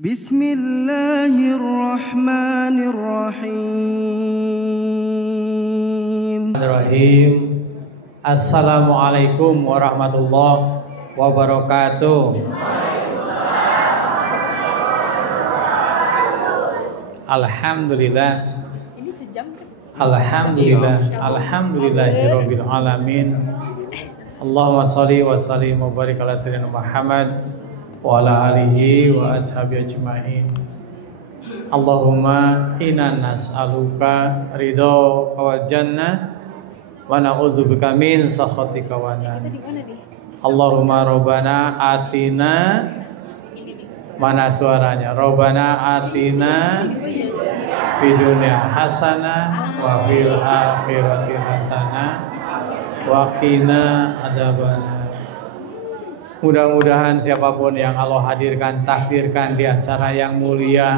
Bismillahirrahmanirrahim. Assalamualaikum warahmatullahi wabarakatuh. Alhamdulillah. Ini sejam kan? Alhamdulillah. Alhamdulillahirabbil alamin. Allahumma shalli wa sallim wa barik ala sayyidina Muhammad wa ala alihi wa ashabihi ajma'in. Allahumma inna nas'aluka ridha wal jannah wa na'udzubika min sakhatika wa nar. Allahumma rabbana atina, mana suaranya? Rabbana atina fid dunya hasanah wa fil akhirati hasanah wa qina adzabannar. Mudah-mudahan siapapun yang Allah hadirkan, takdirkan di acara yang mulia,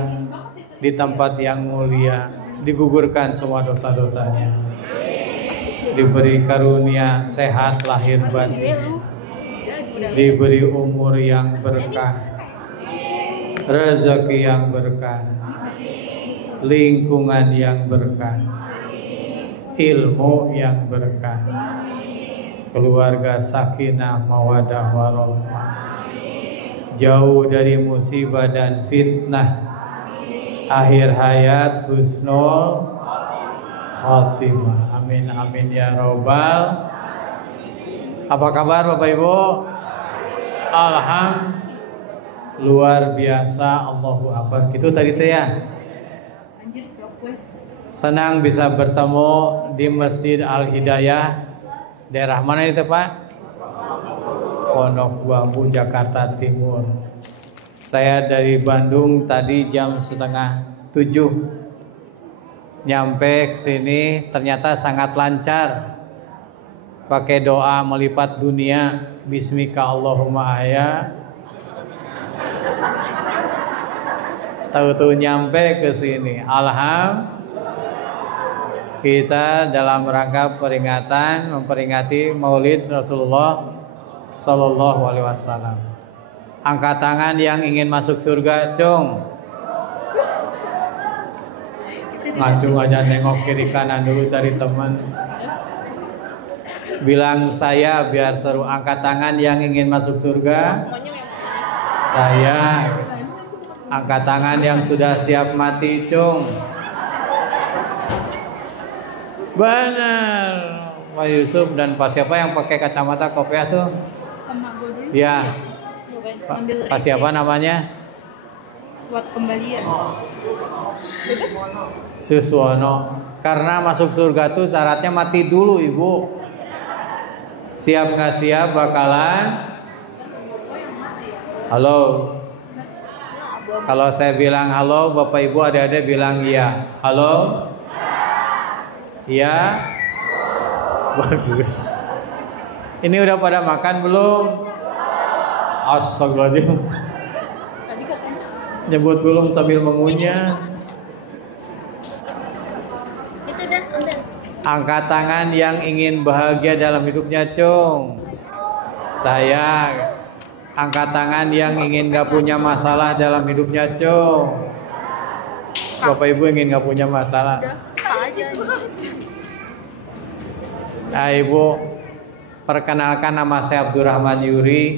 di tempat yang mulia, digugurkan semua dosa-dosanya, diberi karunia sehat lahir batin, diberi umur yang berkah, rezeki yang berkah, lingkungan yang berkah, ilmu yang berkah, keluarga sakinah mawadah warahmah, jauh dari musibah dan fitnah, akhir hayat husnul khatimah. Amin amin ya robbal. Apa kabar Bapak Ibu? Alhamdulillah, luar biasa. Allahu akbar. Gitu tadi teh ya. Senang bisa bertemu di Masjid Al Hidayah. Daerah mana itu Pak? Pondok Bambu, Jakarta Timur. Saya dari Bandung tadi jam 6:30. Nyampe ke sini ternyata sangat lancar. Pakai doa melipat dunia. Bismika Allahumma aya. Tahu-tahu nyampe ke sini. Alhamdulillah. Kita dalam rangka peringatan memperingati Maulid Rasulullah Sallallahu Alaihi Wasallam. Angkat tangan yang ingin masuk surga, cung. Ngacung aja nengok kiri kanan dulu cari teman. Bilang saya biar seru. Angkat tangan yang ingin masuk surga. Saya. Angkat tangan yang sudah siap mati, cung. Benar, Pak Yusuf dan Pak siapa yang pakai kacamata kopiah tuh? Ya, Pak siapa namanya? Buat kembalian. Suswono. Karena masuk surga tuh syaratnya mati dulu Ibu. Siap nggak siap bakalan? Halo. Kalau saya bilang halo, Bapak Ibu adik-adik bilang iya. Halo. Ya, bagus. Ini udah pada makan belum? Astagfirullahaladzim. Nyebut belum sambil mengunyah. Angkat tangan yang ingin bahagia dalam hidupnya, cung. Saya. Angkat tangan yang ingin gak punya masalah dalam hidupnya, cung. Bapak Ibu ingin gak punya masalah? Nah Ibu, perkenalkan nama saya Abdurrahman Yuri.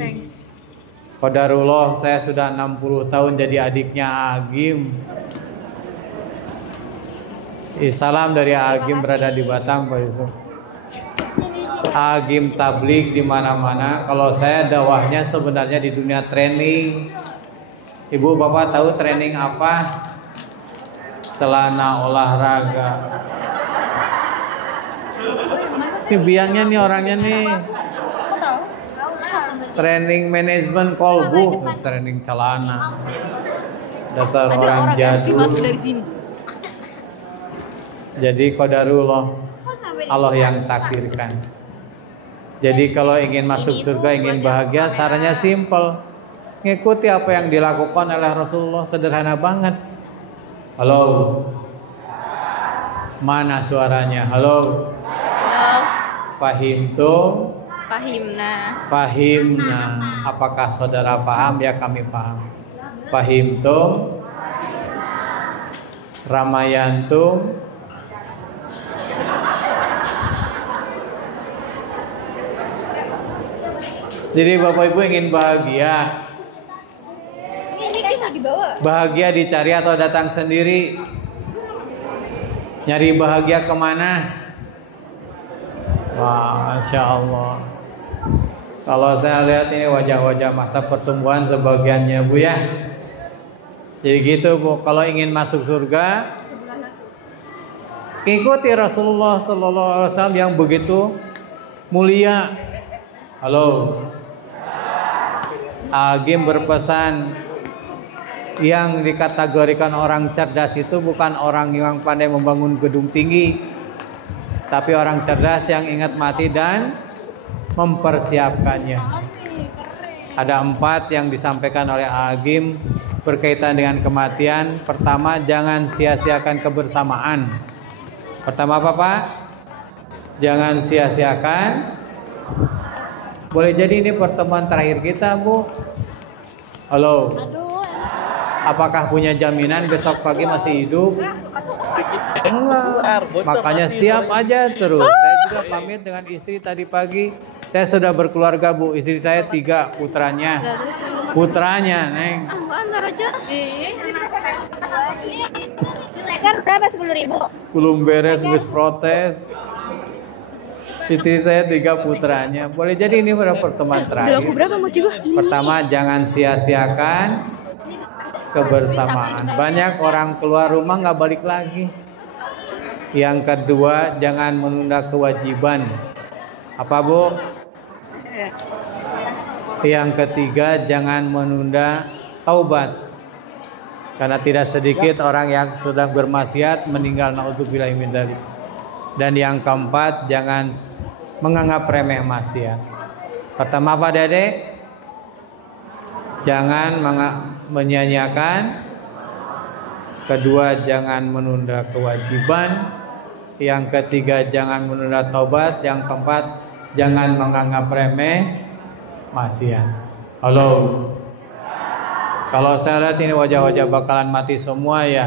Qadarullah, saya sudah 60 tahun jadi adiknya Agim. Salam dari Agim berada di Batam, Pak Yusuf. Agim tablik di mana-mana. Kalau saya dakwahnya sebenarnya di dunia training. Ibu Bapak tahu training apa? Celana olahraga. Ini biangnya nih orangnya nih. Training manajemen kolbu, training celana. Dasar orang jadul. Jadi qadarullah, Allah yang takdirkan. Jadi kalau ingin masuk surga, ingin bahagia, caranya simple. Ngikuti apa yang dilakukan oleh Rasulullah, sederhana banget. Halo. Mana suaranya? Halo. Fahimtum? Fahimna. Fahimna. Apakah saudara paham? Ya kami paham. Fahimtum, Ramayantum, jadi Bapak Ibu ingin bahagia. Ini kita dibawa. Bahagia dicari atau datang sendiri? Nyari bahagia kemana? Wah, Masya Allah. Kalau saya lihat ini wajah-wajah masa pertumbuhan sebagiannya Bu ya. Jadi gitu Bu, kalau ingin masuk surga, ikuti Rasulullah Sallallahu Alaihi Wasallam yang begitu mulia. Halo. Agim berpesan, yang dikategorikan orang cerdas itu bukan orang yang pandai membangun gedung tinggi, tapi orang cerdas yang ingat mati dan mempersiapkannya. Ada 4 yang disampaikan oleh Agim berkaitan dengan kematian. Pertama, jangan sia-siakan kebersamaan. Pertama apa Pak? Jangan sia-siakan. Boleh jadi ini pertemuan terakhir kita Bu. Halo. Apakah punya jaminan besok pagi masih hidup? Enggak. Makanya siap aja terus. Saya juga pamit dengan istri tadi pagi. Saya sudah berkeluarga Bu. Istri saya 3 putranya. Putranya, Neng. Antar aja. Kan berapa 10.000? Belum beres, habis protes. Istri saya 3 putranya. Boleh jadi ini pada pertemuan terakhir. Aku berapa mau juga? Pertama, jangan sia-siakan kebersamaan. Banyak orang keluar rumah nggak balik lagi. Yang kedua, jangan menunda kewajiban. Apa Bu? Yang ketiga, jangan menunda taubat. Karena tidak sedikit orang yang sedang bermaksiat meninggal, naudzubillahi min dzalik. Dan yang keempat, jangan menganggap remeh maksiat. Pertama apa Dede? Jangan menyanyiakan. Kedua, jangan menunda kewajiban. Yang ketiga, jangan menunda taubat. Yang keempat, jangan menganggap remeh maksiat. Halo. Kalau saya lihat ini wajah-wajah bakalan mati semua ya.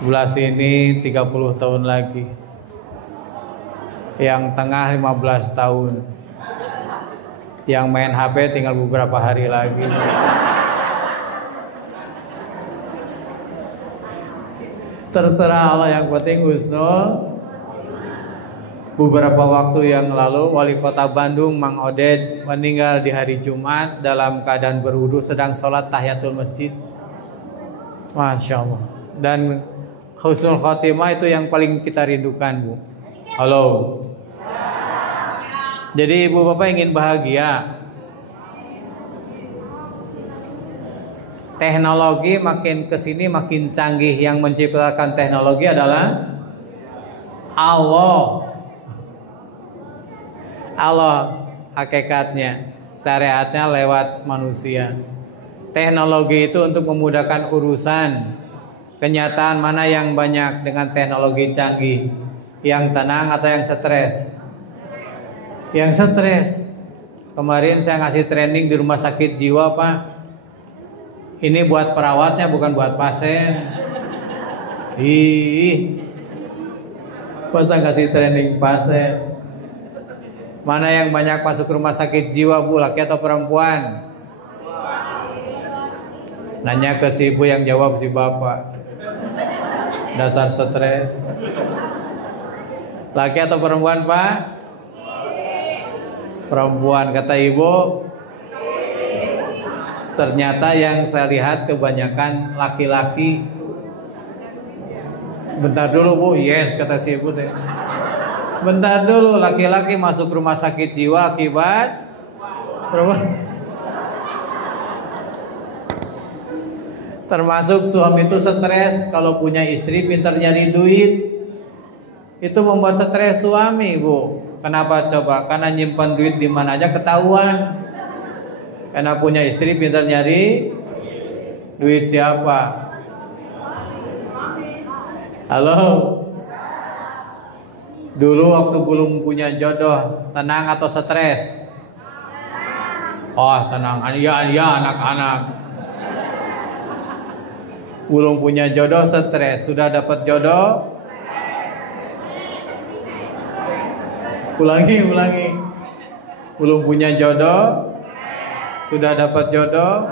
Sebelah sini 30 tahun lagi. Yang tengah 15 tahun. Yang main HP tinggal beberapa hari lagi. Terserah Allah, yang penting husnul. Beberapa waktu yang lalu Wali Kota Bandung Mang Oded meninggal di hari Jumat dalam keadaan berwudu sedang sholat tahiyatul masjid. Masya Allah. Dan husnul khotimah itu yang paling kita rindukan Bu. Halo. Jadi ibu bapak ingin bahagia. Teknologi makin kesini makin canggih. Yang menciptakan teknologi adalah Allah. Allah hakikatnya, syariatnya lewat manusia. Teknologi itu untuk memudahkan urusan. Kenyataan mana yang banyak dengan teknologi canggih? Yang tenang atau yang stres? Yang stres. Kemarin saya ngasih training di rumah sakit jiwa Pak. Ini buat perawatnya bukan buat pasien. Masa ngasih training pasien? Mana yang banyak masuk rumah sakit jiwa Bu, laki atau perempuan? Nanya ke si ibu, yang jawab si bapak. Dasar stres. Laki atau perempuan Pak? Perempuan, kata ibu. Ternyata yang saya lihat kebanyakan laki-laki. Bentar dulu Bu, yes kata si ibu deh. Bentar dulu, laki-laki masuk rumah sakit jiwa akibat perempuan. Termasuk suami itu stres kalau punya istri pintar nyari duit. Itu membuat stres suami Bu. Kenapa coba? Karena nyimpan duit di mana aja ketahuan. Karena punya istri pintar nyari duit siapa? Halo. Dulu waktu belum punya jodoh, tenang atau stres? Oh tenang, ya anak-anak. Belum punya jodoh stres, sudah dapat jodoh. Ulangi. Belum punya jodoh, sudah dapat jodoh.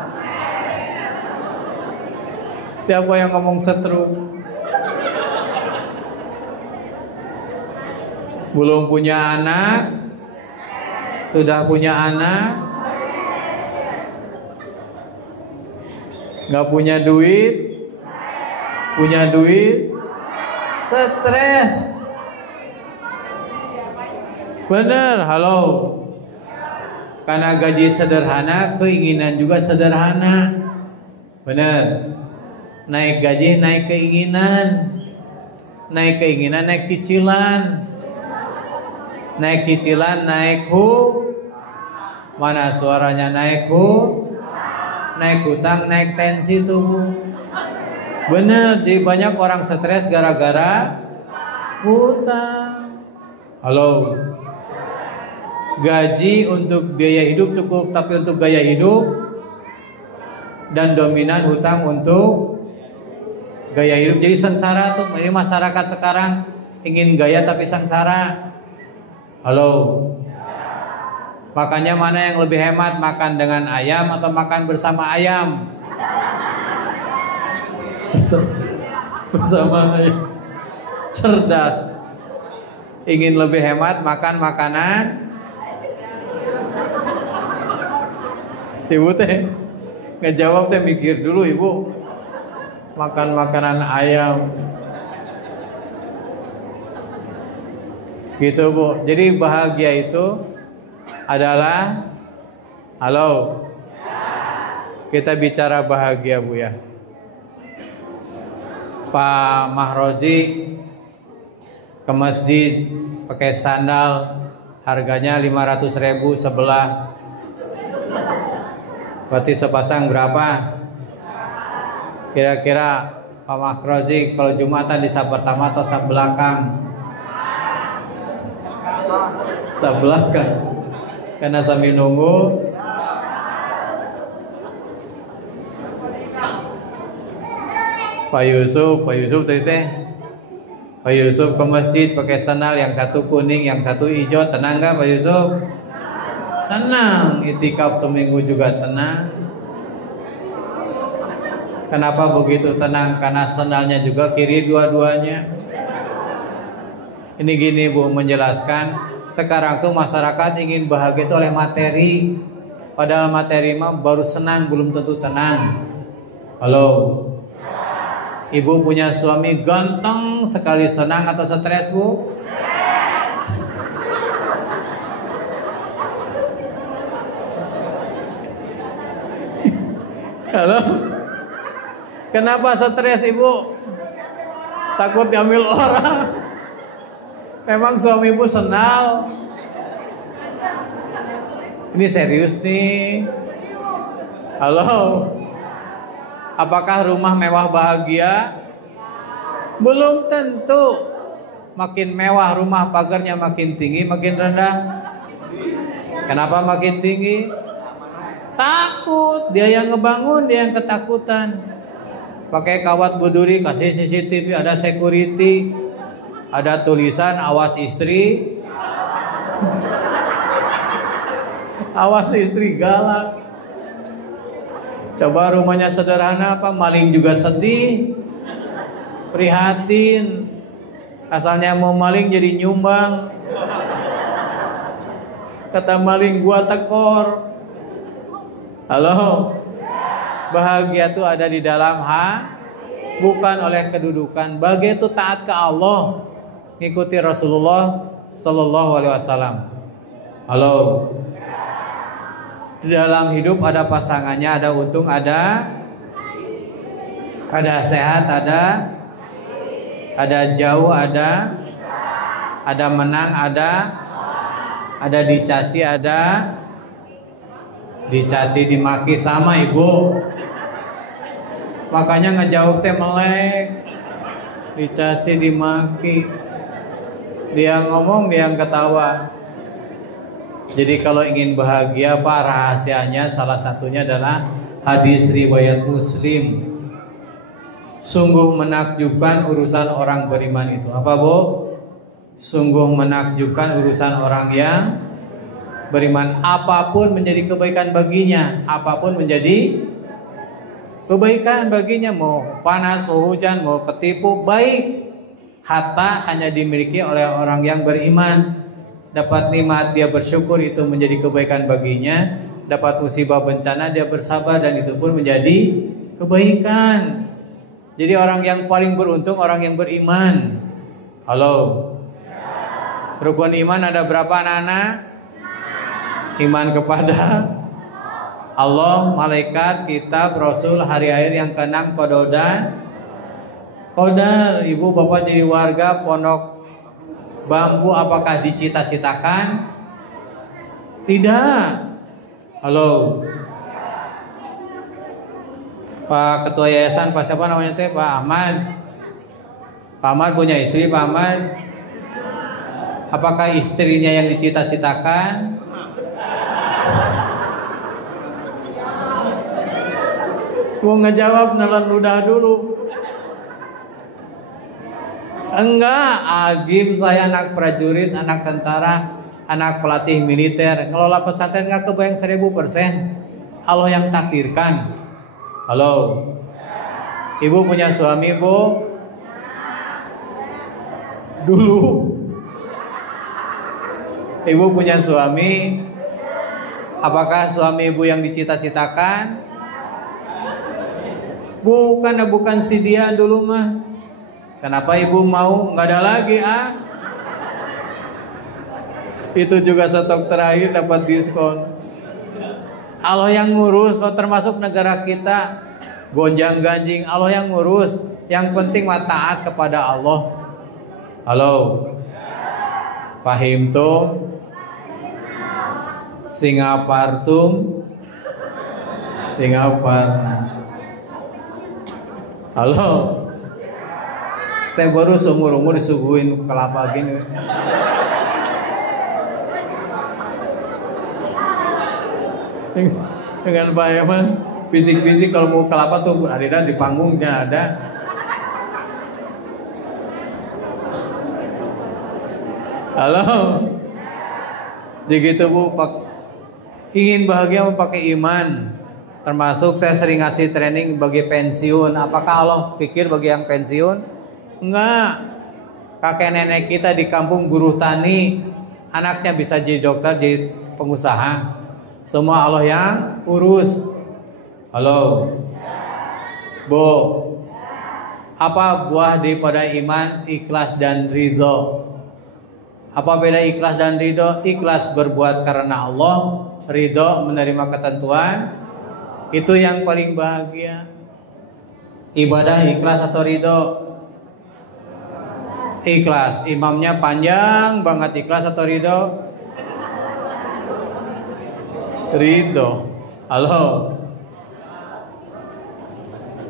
Siapa yang ngomong setrum? Belum punya anak, sudah punya anak. Nggak punya duit, punya duit, stres. Bener, halo. Karena gaji sederhana, keinginan juga sederhana. Bener. Naik gaji, naik keinginan. Naik keinginan, naik cicilan. Naik cicilan, naik mana suaranya naik naik hutang, naik tensi tubuh. Bener, jadi banyak orang stres gara-gara hutang. Halo. Gaji untuk biaya hidup cukup, tapi untuk gaya hidup dan dominan hutang untuk gaya hidup. Jadi sengsara tuh. Ini masyarakat sekarang ingin gaya tapi sengsara. Halo. Makanya mana yang lebih hemat, makan dengan ayam atau makan bersama ayam? Bersama ayam. Cerdas. Ingin lebih hemat, makan makanan. Ibu teh ngejawab teh mikir dulu ibu. Makan makanan ayam. Gitu Bu. Jadi bahagia itu adalah halo. Kita bicara bahagia Bu ya. Pak Mahrozi ke masjid pakai sandal harganya 500.000 sebelah. Berarti sepasang berapa? Kira-kira Pak Mahrozi kalau Jumatan di saf pertama atau saf belakang? Sebelah kan, karena sambil nunggu. Pak Yusuf teh, Pak Yusuf ke masjid pakai sandal yang satu kuning, yang satu hijau, tenang gak Pak Yusuf? Tenang, itikaf seminggu juga tenang. Kenapa begitu tenang? Karena sandalnya juga kiri dua-duanya. Ini gini Bu menjelaskan. Sekarang tuh masyarakat ingin bahagia itu oleh materi. Padahal materi mah baru senang belum tentu tenang. Halo. Ibu punya suami ganteng sekali, senang atau stres Bu? Halo. Kenapa stres Ibu? Takut diambil orang. Memang suami Ibu senal. Ini serius nih. Halo. Apakah rumah mewah bahagia? Belum tentu. Makin mewah rumah, pagarnya makin tinggi, makin rendah. Kenapa makin tinggi? Takut. Dia yang ngebangun, dia yang ketakutan. Pakai kawat berduri, kasih CCTV, ada security. Ada tulisan awas istri. Awas istri galak. Coba rumahnya sederhana apa, maling juga sedih, prihatin. Asalnya mau maling jadi nyumbang. Kata maling gua tekor. Halo. Bahagia itu ada di dalam bukan oleh kedudukan. Bahagia itu taat ke Allah. Ngikuti Rasulullah Sallallahu Alaihi Wasallam. Halo. Di dalam hidup ada pasangannya, ada untung, ada sehat, ada jauh, ada menang, ada dicaci, dimaki sama Ibu. Makanya ngejawab teh melek, dicaci, dimaki. Dia ngomong, dia yang ketawa. Jadi kalau ingin bahagia Pak, rahasianya salah satunya adalah hadis riwayat Muslim. Sungguh menakjubkan urusan orang beriman itu. Apa Bu? Sungguh menakjubkan urusan orang yang beriman. Apapun menjadi kebaikan baginya, apapun menjadi kebaikan baginya, mau panas, mau hujan, mau ketipu, baik. Harta hanya dimiliki oleh orang yang beriman. Dapat nikmat dia bersyukur, itu menjadi kebaikan baginya. Dapat musibah bencana dia bersabar, dan itu pun menjadi kebaikan. Jadi orang yang paling beruntung orang yang beriman. Halo. Rukun iman ada berapa anak-anak? Iman kepada Allah, malaikat, kitab, rasul, hari akhir, yang keenam qada dan qadar. Ibu bapak jadi warga Pondok Bambu, apakah dicita-citakan? Tidak. Halo. Pak Ketua Yayasan, Pak siapa namanya teh? Pak Ahmad. Pak Ahmad punya istri, Pak Ahmad. Apakah istrinya yang dicita-citakan? Mau ngejawab nelan ludah dulu. Enggak, Agim saya anak prajurit, anak tentara, anak pelatih militer. Ngelola pesantren enggak kebayang 1000%. Allah yang takdirkan. Halo. Ibu punya suami, Bu? Dulu. Ibu punya suami. Apakah suami ibu yang dicita-citakan? Bukan si dia dulu mah. Kenapa ibu mau? Nggak ada lagi Itu juga stok terakhir dapat diskon. Allah yang ngurus, termasuk negara kita gonjang ganjing. Allah yang ngurus. Yang penting mah taat kepada Allah. Halo. Pahim tum? Singapartum? Singaparna. Halo. Saya baru seumur-umur disuguhin kelapa gini. Dengan Pak Yaman, bisik-bisik kalau mau kelapa tuh ada di panggungnya ada. Halo. Jadi gitu Bu, ingin bahagia memakai iman. Termasuk saya sering ngasih training bagi pensiun. Apakah Allah pikir bagi yang pensiun? Enggak. Kakek nenek kita di kampung buruh tani, anaknya bisa jadi dokter, jadi pengusaha. Semua Allah yang urus. Halo. Bu. Apa buah daripada iman? Ikhlas dan ridho. Apa beda ikhlas dan ridho? Ikhlas berbuat karena Allah, ridho menerima ketentuan. Itu yang paling bahagia. Ibadah ikhlas atau ridho? Ikhlas. Imamnya panjang banget, ikhlas atau ridho? Ridho. Halo.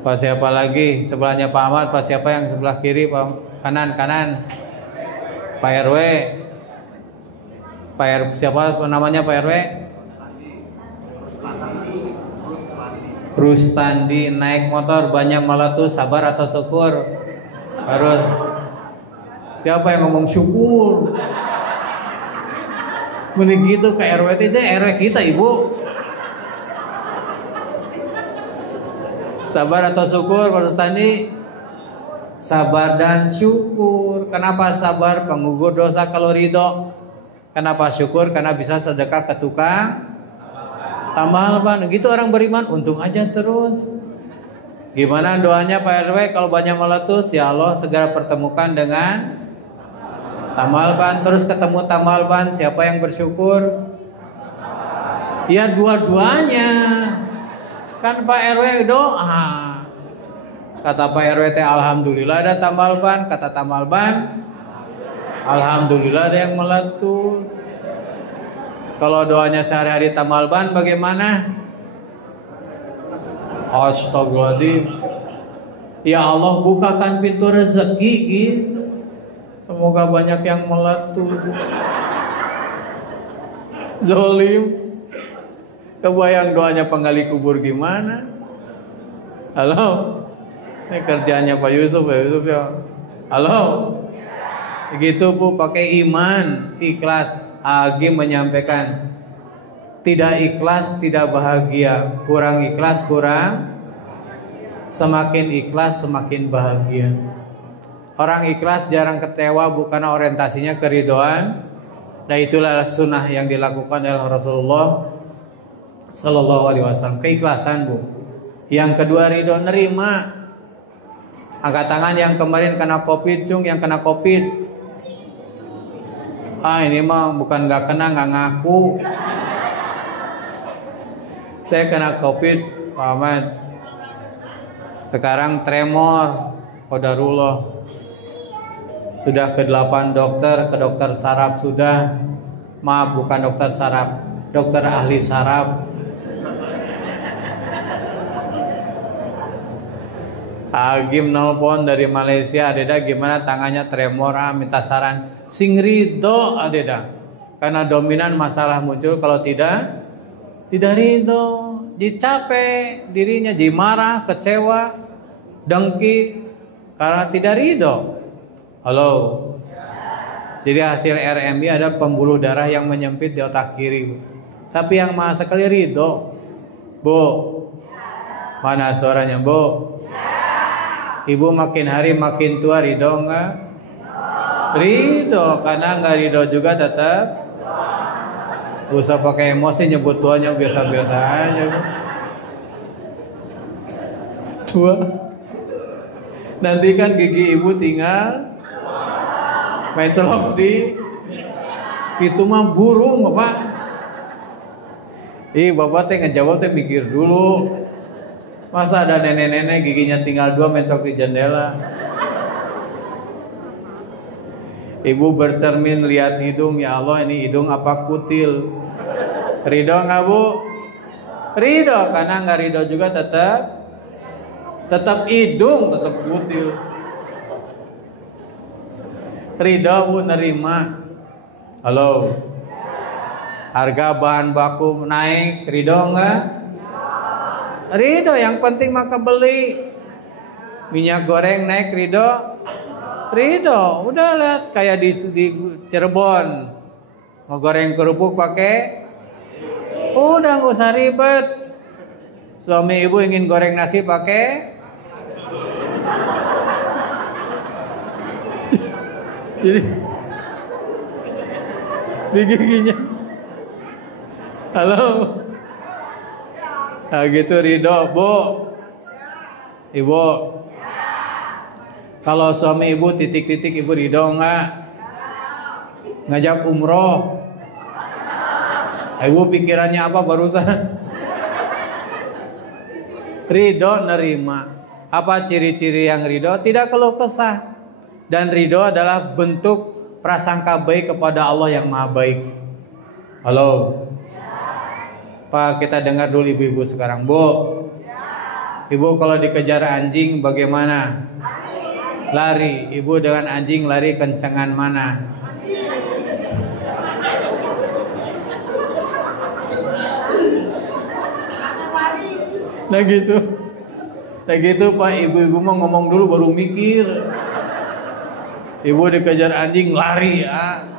Pak siapa lagi? Sebelahnya Pak Ahmad. Pak siapa yang sebelah kiri? Pak kanan. Pak RW. Pak RW siapa namanya Pak RW? Rustandi. Naik motor banyak meletus, sabar atau syukur? Harus. Siapa yang ngomong syukur? Mending gitu ke RW itu RW kita ibu. Sabar atau syukur Pak Rustandi? Sabar dan syukur. Kenapa sabar? Penggugur dosa. Kalau ridho. Kenapa syukur? Karena bisa sedekah ke tukang tambal ban. Gitu orang beriman, untung aja terus. Gimana doanya Pak RW kalau banyak meletus? Ya Allah segera pertemukan dengan tambal ban. Terus ketemu tambal ban, siapa yang bersyukur? Ya dua-duanya. Kan Pak RW doa. Kata Pak RW teh alhamdulillah ada tambal ban. Kata tambal ban alhamdulillah ada yang meletus. Kalau doanya sehari-hari tambal ban bagaimana? Astagfirullahaladzim. Ya Allah bukakan pintu rezeki gitu. Semoga banyak yang meletus. Zolim. Kebayang doanya penggali kubur gimana? Halo? Ini kerjaannya Pak Yusuf ya. Halo? Begitu Bu, pakai iman, ikhlas. Agi menyampaikan, tidak ikhlas tidak bahagia, kurang ikhlas kurang, semakin ikhlas semakin bahagia. Orang ikhlas jarang kecewa bukan orientasinya keridoan. Nah itulah sunnah yang dilakukan oleh Rasulullah Sallallahu Alaihi Wasallam. Keikhlasan Bu. Yang kedua ridho, nerima. Angkat tangan yang kemarin kena COVID, cung, yang kena COVID. Ini mah bukan nggak kena, nggak ngaku. Saya kena COVID, Pak Ahmad. Sekarang tremor, qadarullah. Sudah ke 8 dokter, ke dokter saraf sudah. Maaf, bukan dokter saraf, dokter ahli saraf. Agim nelpon dari Malaysia, Adeda gimana tangannya tremor, minta saran. Sing ridho Adeda, karena dominan masalah muncul kalau tidak ridho, dicapek dirinya, dimarah, kecewa, dengki karena tidak ridho. Halo. Jadi hasil RMI ada pembuluh darah yang menyempit di otak kiri. Tapi yang maha sekali ridho. Bu. Mana suaranya, Bu? Ibu makin hari makin tua, ridho enggak? Ridho, karena enggak ridho juga tetap. Gak usah pakai emosi nyebut tuanya, biasa-biasa aja. Tua. Nanti kan gigi ibu tinggal mencelok di itu mah burung, Bapak. Bapak teh ngejawab teh mikir dulu. Masa ada nenek-nenek giginya tinggal 2 mencok di jendela. Ibu bercermin lihat hidung, ya Allah ini hidung apa kutil. Ridho nggak Bu? Ridho, karena nggak ridho juga tetap hidung, tetap kutil. Ridho Bu, nerima. Halo. Harga bahan baku naik, ridho nggak? Ridho, yang penting maka beli. Minyak goreng naik, ridho? Ridho. Udah lihat kayak di Cirebon ngegoreng kerupuk pakai, udah nggak usah ribet. Suami ibu ingin goreng nasi pakai jadi di giginya. Halo. Nah gitu ridho, Bu. Ibu. Kalau suami ibu titik-titik, ibu ridho enggak? Ngajak umroh. Ibu pikirannya apa barusan? Ridho, nerima. Apa ciri-ciri yang ridho? Tidak keluh kesah. Dan ridho adalah bentuk prasangka baik kepada Allah yang maha baik. Halo. Pak, kita dengar dulu ibu-ibu sekarang, Bu. Ibu kalau dikejar anjing bagaimana? Lari. Ibu dengan anjing lari kencengan mana? Nah gitu Pak, ibu-ibu mau ngomong dulu baru mikir. Ibu dikejar anjing lari ya.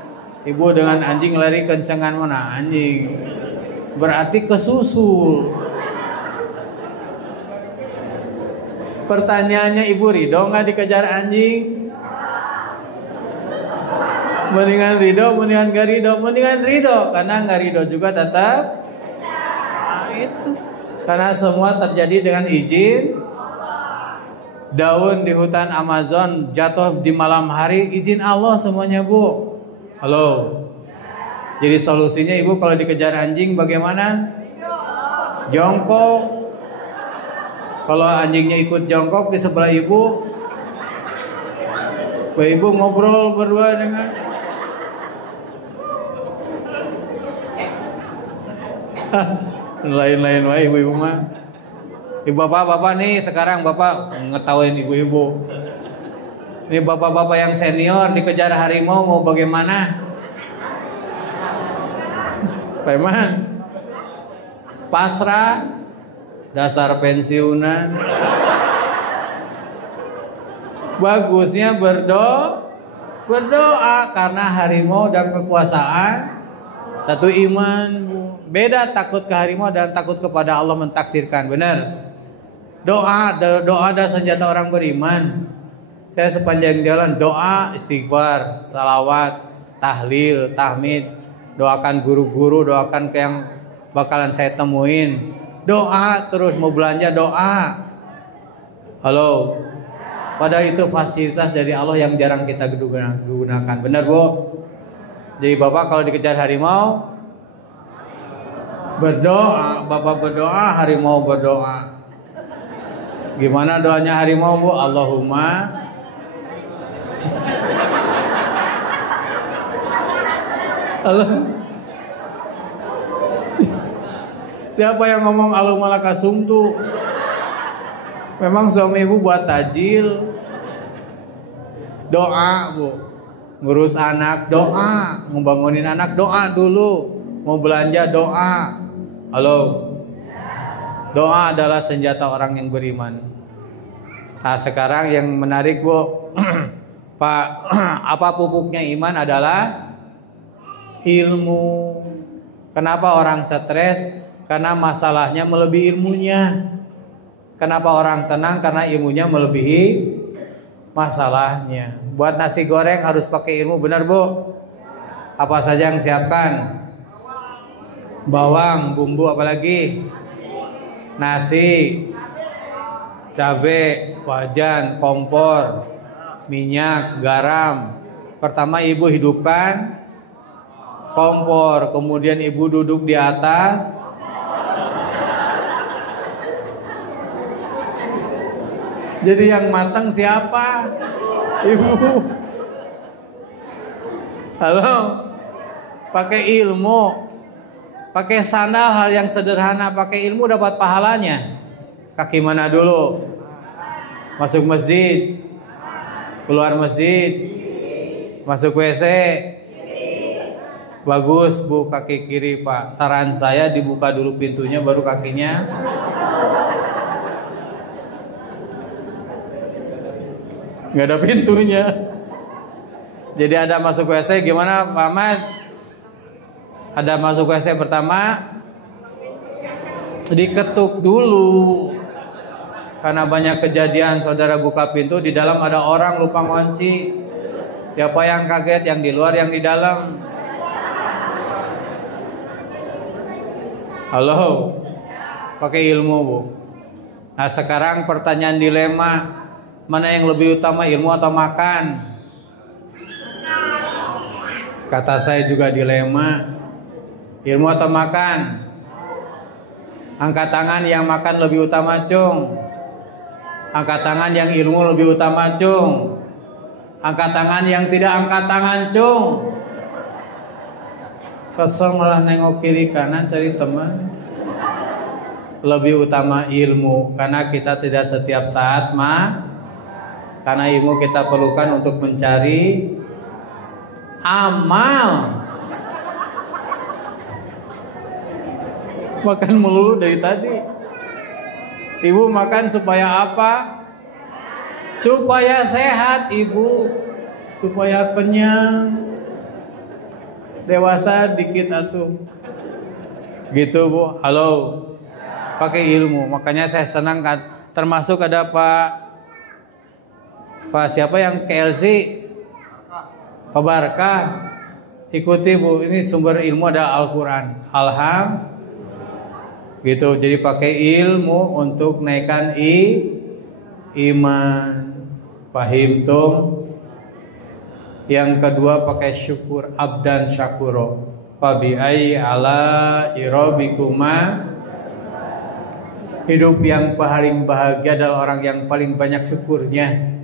Ibu dengan anjing lari kencengan mana? Anjing. Berarti kesusul. Pertanyaannya, ibu ridho nggak dikejar anjing? Mendingan ridho, mendingan gak ridho? Mendingan ridho, karena nggak ridho juga tetap. Nah, itu. Karena semua terjadi dengan izin. Daun di hutan Amazon jatuh di malam hari, izin Allah semuanya, Bu. Halo. Jadi solusinya ibu kalau dikejar anjing bagaimana? Jongkok. Kalau anjingnya ikut jongkok di sebelah ibu, ibu ngobrol berdua dengan lain-lain wah ibu-ibu mah. Ibu bapak-bapak nih sekarang bapak ngetawain ibu-ibu. Ini bapak-bapak yang senior dikejar harimau mau bagaimana? Preman. Pasrah, dasar pensiunan. Bagusnya berdoa karena harimau dan kekuasaan tentu iman. Beda takut ke harimau dan takut kepada Allah mentakdirkan. Benar. Doa adalah senjata orang beriman. Saya sepanjang jalan doa, istighfar, salawat, tahlil, tahmid. Doakan guru-guru, doakan ke yang bakalan saya temuin. Doa terus, mau belanja doa. Halo. Padahal itu fasilitas dari Allah yang jarang kita gunakan. Benar, Bu? Jadi Bapak kalau dikejar harimau berdoa, Bapak berdoa, harimau berdoa. Gimana doanya harimau, Bu? Allahumma Allah. Siapa yang ngomong Allahumma lakasumtu? Memang suami ibu buat tajil. Doa, Bu. Ngurus anak, doa. Ngebangunin anak, doa dulu. Mau belanja, doa. Halo. Doa adalah senjata orang yang beriman. Nah, sekarang yang menarik, Bu. Pak, apa pupuknya iman adalah ilmu. Kenapa orang stres? Karena masalahnya melebihi ilmunya. Kenapa orang tenang? Karena ilmunya melebihi masalahnya. Buat nasi goreng harus pakai ilmu, benar, Bu? Apa saja yang siapkan? Bawang, bumbu, apalagi? Nasi, cabai, wajan, kompor, minyak, garam. Pertama ibu hidupkan kompor, kemudian ibu duduk di atas. Jadi yang matang siapa? Ibu. Halo. Pakai ilmu. Pakai sandal hal yang sederhana, pakai ilmu dapat pahalanya. Kaki mana dulu? Masuk masjid. Keluar masjid. Masuk WC. Bagus, Bu, kaki kiri, Pak. Saran saya dibuka dulu pintunya baru kakinya. Nggak ada pintunya. Jadi ada masuk WC gimana, Pak Ahmad? Ada masuk WC pertama diketuk dulu. Karena banyak kejadian saudara buka pintu di dalam ada orang lupa ngunci. Siapa yang kaget? Yang di luar, yang di dalam. Halo. Pakai ilmu, Bu. Nah, sekarang pertanyaan dilema. Mana yang lebih utama, ilmu atau makan? Kata saya juga dilema. Ilmu atau makan? Angkat tangan yang makan lebih utama, Cung. Angkat tangan yang ilmu lebih utama, Cung. Angkat tangan yang tidak angkat tangan, Cung. Kesel malah nengok kiri kanan cari teman. Lebih utama ilmu. Karena kita tidak setiap saat karena ilmu kita perlukan untuk mencari amal. Makan melulu dari tadi. Ibu makan supaya apa? Supaya sehat, Ibu. Supaya kenyang. Dewasa dikit atuh. Gitu, Bu. Halo. Pakai ilmu. Makanya saya senang kan. Termasuk ada Pak siapa yang KLC? Pak Barkah. Ikuti, Bu. Ini sumber ilmu ada Al-Quran. Gitu. Jadi pakai ilmu untuk naikkan iman. Pahim tuh. Yang kedua pakai syukur, abdan syakuro. Fabi'ai ala irobikuma. Hidup yang paling bahagia adalah orang yang paling banyak syukurnya.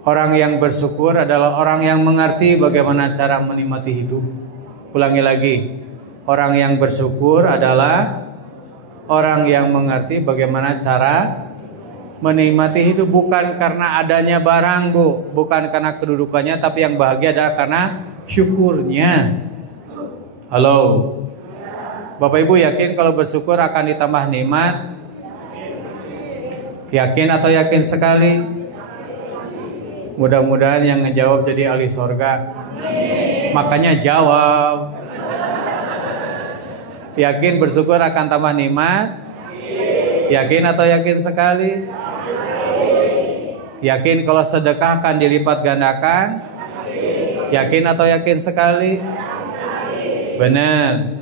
Orang yang bersyukur adalah orang yang mengerti bagaimana cara menikmati hidup. Ulangi lagi. Orang yang bersyukur adalah orang yang mengerti bagaimana cara menikmati hidup. Bukan karena adanya barang, Bu. Bukan karena kedudukannya. Tapi yang bahagia adalah karena syukurnya. Halo. Bapak Ibu yakin kalau bersyukur akan ditambah nikmat? Yakin atau yakin sekali? Mudah-mudahan yang ngejawab jadi ahli sorga. Makanya jawab. Yakin bersyukur akan tambah nikmat? Yakin atau yakin sekali? Yakin kalau sedekah akan dilipat gandakan? Yakin atau yakin sekali? Benar.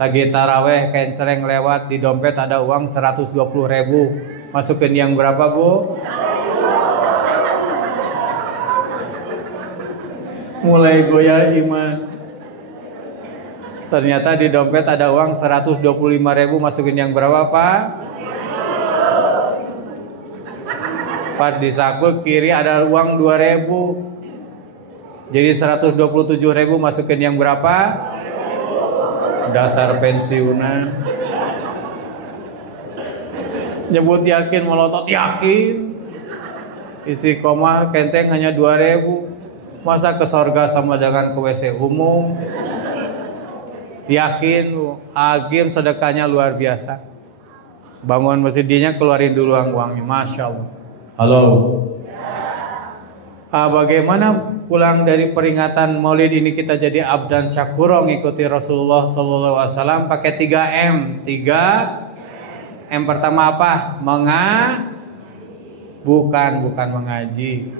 Lagi taraweh kencereng lewat di dompet ada uang 120.000. Masukin yang berapa, Bu? Mulai goyah iman. Ternyata di dompet ada uang 125.000. Masukin yang berapa, Pak? Pas di saku kiri ada uang 2.000. Jadi 127.000. Masukin yang berapa? Dasar pensiunan. Nyebut yakin melotot yakin. Istiqomah kenteng hanya 2.000. Masa ke sorga sama dengan ke WC umum? Yakin agim sedekahnya luar biasa. Bangun masjidnya keluarin dulu uangnya. Masya Allah. Halo. Bagaimana pulang dari peringatan Maulid ini kita jadi abdan syakuro ngikuti Rasulullah sallallahu alaihi wasallam pakai 3M. 3M pertama apa? Bukan mengaji.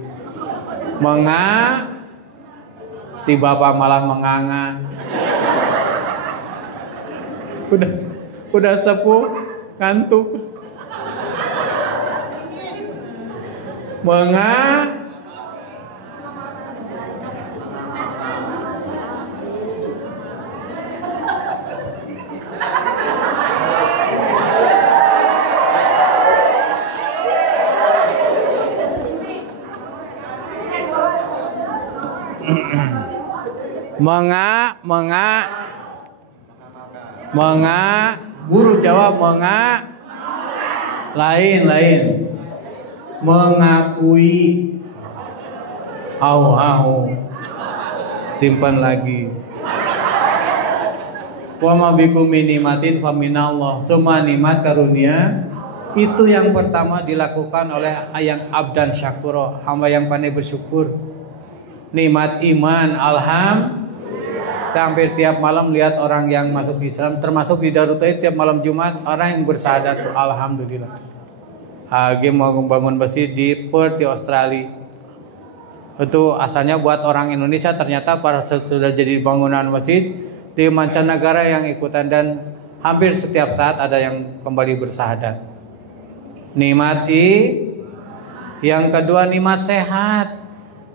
Si bapak malah menganga. Udah sepuh ngantuk. Guru jawab lain mengakui. Simpan lagi. Wa ma bikum min nimatin fa minallah. Semua nikmat karunia itu yang pertama dilakukan oleh yang abdan syakuro, hamba yang pandai bersyukur. Nikmat iman, sampai tiap malam lihat orang yang masuk Islam, termasuk di Darut Tauhid tiap malam Jumat orang yang bersyahadat, alhamdulillah. Hagi mau bangun masjid di Perth di Australia. Itu asalnya buat orang Indonesia, ternyata para sudah jadi bangunan masjid di mancanegara yang ikutan, dan hampir setiap saat ada yang kembali bersyahadat. Nikmati. Yang kedua nikmat sehat.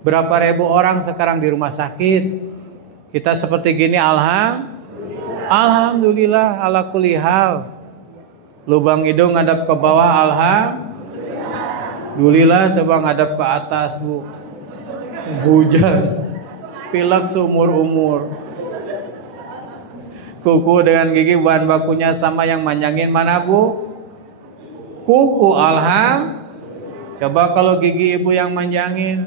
Berapa ribu orang sekarang di rumah sakit. Kita seperti gini alhamdulillah ala kulli hal. Lubang hidung ngadap ke bawah alhamdulillah, coba ngadap ke atas, Bu. Hujan. Pilek seumur-umur. Kuku dengan gigi bahan bakunya sama, yang manjangin mana, Bu? Kuku, coba kalau gigi ibu yang manjangin.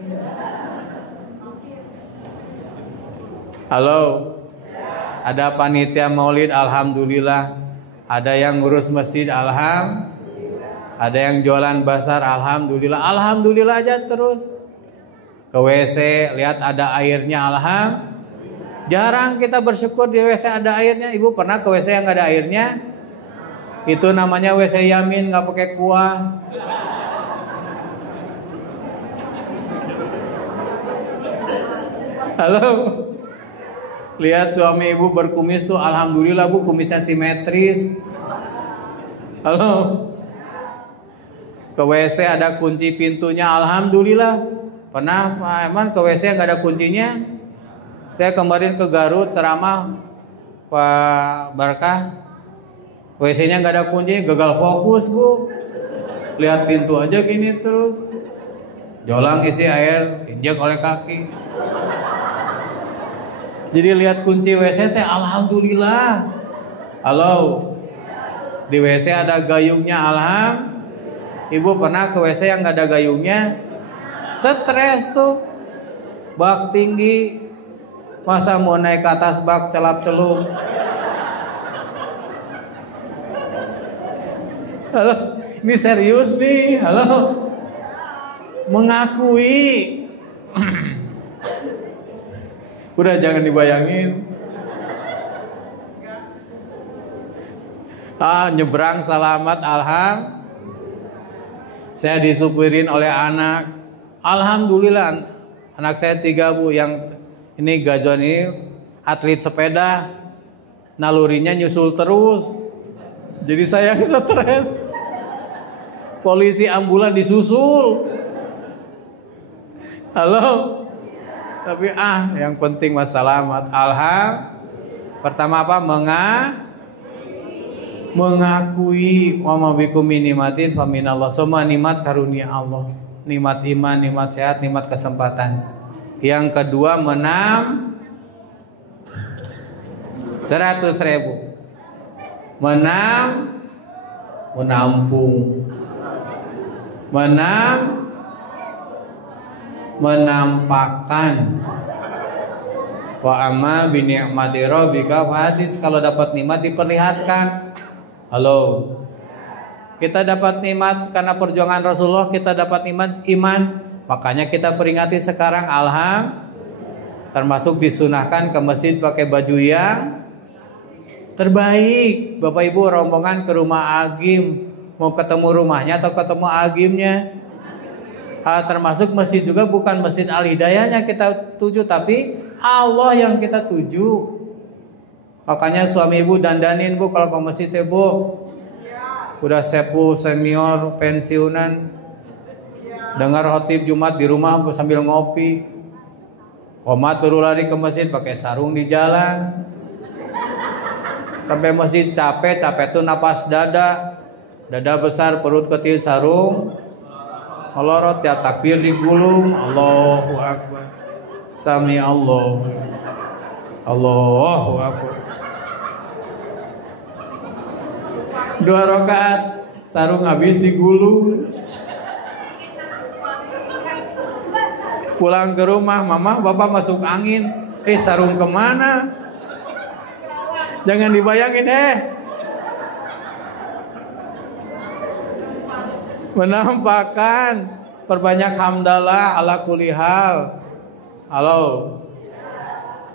Halo. Ada panitia maulid, alhamdulillah. Ada yang ngurus masjid, ada yang jualan bazar, alhamdulillah. Alhamdulillah aja terus. Ke WC lihat ada airnya, Jarang kita bersyukur di WC ada airnya. Ibu pernah ke WC yang gak ada airnya? Itu namanya WC yamin, gak pakai kuah. Halo. Lihat suami ibu berkumis tuh, alhamdulillah, Bu, kumisnya simetris. Halo. Ke WC ada kunci pintunya, alhamdulillah. Pernah Pak Eman ke WC nggak ada kuncinya? Saya kemarin ke Garut ceramah, Pak Barkah, WC-nya nggak ada kunci, gagal fokus, Bu. Lihat pintu aja gini terus. Jolang isi air, injak oleh kaki. Jadi lihat kunci WC teh, alhamdulillah. Halo. Di WC ada gayungnya, Ibu pernah ke WC yang nggak ada gayungnya? Stres tuh. Bak tinggi. Masa mau naik ke atas bak celap-celup? Halo, ini serius nih. Halo, mengakui. Udah jangan dibayangin. Nyebrang selamat, saya disupirin oleh anak. Alhamdulillah, anak saya 3 Bu, yang ini Gajon ini atlet sepeda, nalurinya nyusul terus. Jadi saya yang stres. Polisi ambulan disusul. Halo. Tapi yang penting mas selamat. Pertama apa? Mengakui wa ma bikum min nimatin fa minallah. Semua nikmat karunia Allah. Nikmat iman, nikmat sehat, nikmat kesempatan. Yang kedua 100.000. Menampung. Menampakkan. Wa amma bi ni'mati rabbika fahadits. Kalau dapat nikmat diperlihatkan. Halo. Kita dapat nikmat karena perjuangan Rasulullah, kita dapat iman. Makanya kita peringati sekarang termasuk disunahkan ke masjid pakai baju yang terbaik. Bapak Ibu rombongan ke rumah Agim, mau ketemu rumahnya atau ketemu Agimnya? Termasuk masjid juga bukan Masjid Al-Hidayahnya kita tuju, tapi Allah yang kita tuju. Makanya suami ibu dandanin Bu kalau ke masjid ya Bu. Udah sepuh, senior, pensiunan. Dengar khotib Jumat di rumah sambil ngopi. Komat baru lari ke masjid pakai sarung di jalan. Sampai masjid capek tuh napas dada. Dada besar, perut kecil, sarung melorot, ya takbir digulung. Allahu Akbar. Sami Allahu Akbar. 2 rakaat, sarung habis digulung. Pulang ke rumah, mama, bapak masuk angin. Sarung kemana? Jangan dibayangin Menampakkan. Perbanyak hamdalah ala kulli hal. Halo.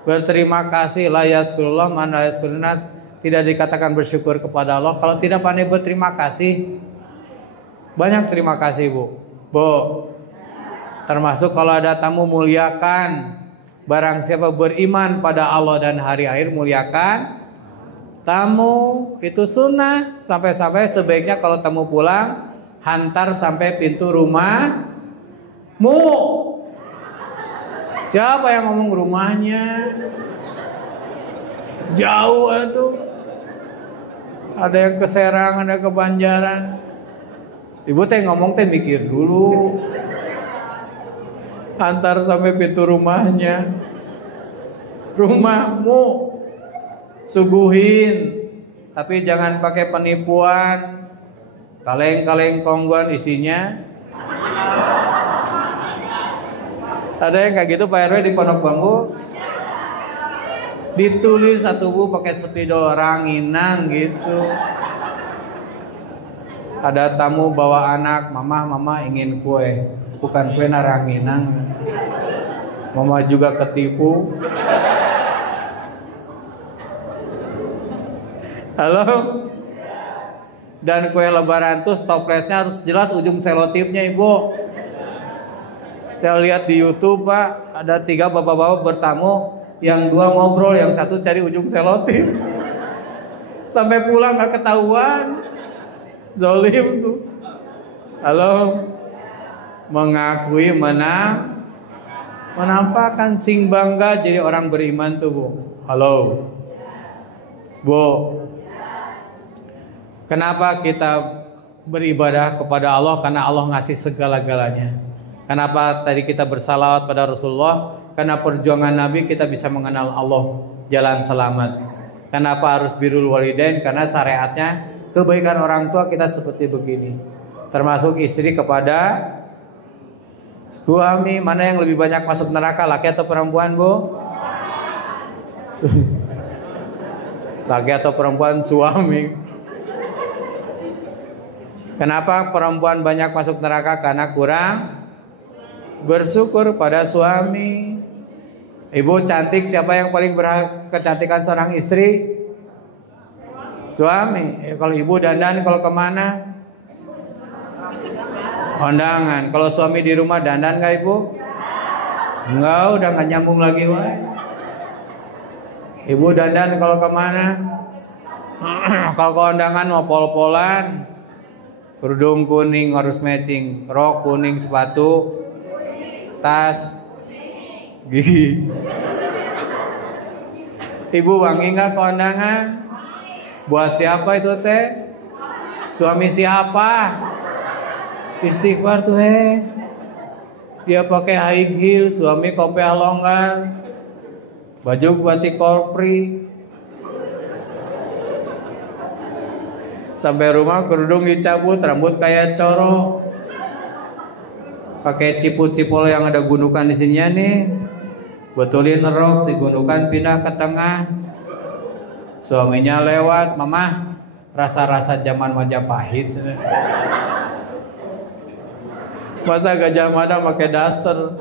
Berterima kasih. La yazkurullah man la yazkurun nas. Tidak dikatakan bersyukur kepada Allah kalau tidak pandai berterima kasih. Banyak terima kasih Bu. Termasuk kalau ada tamu muliakan. Barang siapa beriman pada Allah dan hari akhir, muliakan tamu. Itu sunnah. Sampai-sampai sebaiknya kalau tamu pulang, hantar sampai pintu rumahmu. Siapa yang ngomong rumahnya? Jauh itu. Ada yang ke Serang, ada ke Banjaran. Ibu teh ngomong mikir dulu. Antar sampai pintu rumahnya. Rumahmu. Suguhin. Tapi jangan pakai penipuan. Kaleng-kaleng kongguan isinya. Ada yang kayak gitu Pak RW di Pondok Bambu. Ditulis satu Bu pakai spidol ranginang gitu. Ada tamu bawa anak, mama ingin kue. Bukan kue ranginang. Mama juga ketipu. Halo. Dan kue lebaran tuh stoplesnya harus jelas ujung selotipnya Ibu. Saya lihat di YouTube Pak, ada 3 bapak-bapak bertamu, yang 2 ngobrol, yang 1 cari ujung selotip. Sampai pulang gak ketahuan. Zolim tuh. Halo. Mengakui menampakkan sing bangga jadi orang beriman tuh Bu. Halo. Bu. Kenapa kita beribadah kepada Allah? Karena Allah ngasih segala-galanya. Kenapa tadi kita bersalawat pada Rasulullah? Karena perjuangan Nabi kita bisa mengenal Allah, jalan selamat. Kenapa harus birrul walidain? Karena syariatnya kebaikan orang tua kita seperti begini. Termasuk istri kepada suami. Mana yang lebih banyak masuk neraka, laki atau perempuan Bu? Laki atau perempuan? Suami. Kenapa perempuan banyak masuk neraka? Karena kurang bersyukur pada suami. Ibu cantik, siapa yang paling berhak kecantikan seorang istri? Suami. Kalau ibu dandan kalau kemana? Kondangan. Kalau suami di rumah dandan gak ibu? Enggak, udah gak nyambung lagi woy. Ibu dandan kalau kemana? Kalau kondangan mau pol-polan, kerudung kuning harus matching, rok kuning, sepatu, tas, gigi. Ibu wangi nggak kondangan? Buat siapa itu teh? Suami siapa? Istighfar tuh Dia pakai high heel, suami kopea longgar, baju batik korpri. Sampai rumah kerudung dicabut, rambut kayak coro, pakai ciput-cipul yang ada gundukan di sininya nih, betulin rok, si gundukan pindah ke tengah. Suaminya lewat, mama, rasa-rasa zaman Majapahit. Masa Gajah Mada pakai daster?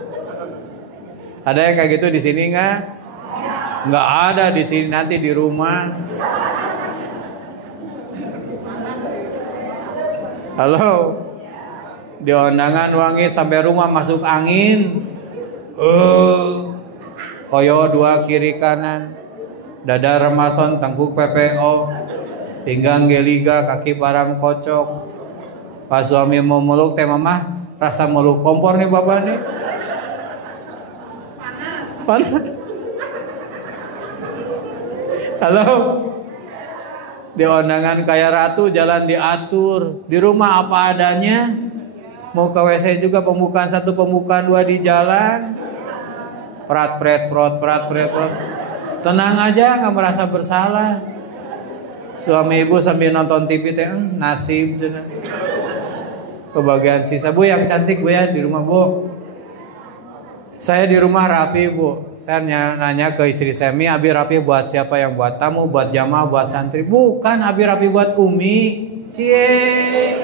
Ada yang kayak gitu di sini nggak? Nggak ada di sini, nanti di rumah. Halo, di undangan wangi sampai rumah masuk angin. Koyo dua kiri kanan, dada remason tengkuk PPO, pinggang geliga kaki param kocok. Pas suami mau meluk teh mama, rasa meluk kompor nih bapak nih. Panas. Halo. Di undangan kayak ratu jalan diatur, di rumah apa adanya. Mau ke WC juga pembukaan 1, pembukaan 2 di jalan. Prat pret prot. Tenang aja, nggak merasa bersalah. Suami ibu sambil nonton TV teh nasib. Kebagian sisa bu yang cantik bu ya di rumah bu. Saya di rumah rapi bu. Saya nanya ke istri saya, Mi, abi rapi buat siapa? Yang buat tamu, buat jamaah, buat santri? Bukan, abi rapi buat Umi. Cie.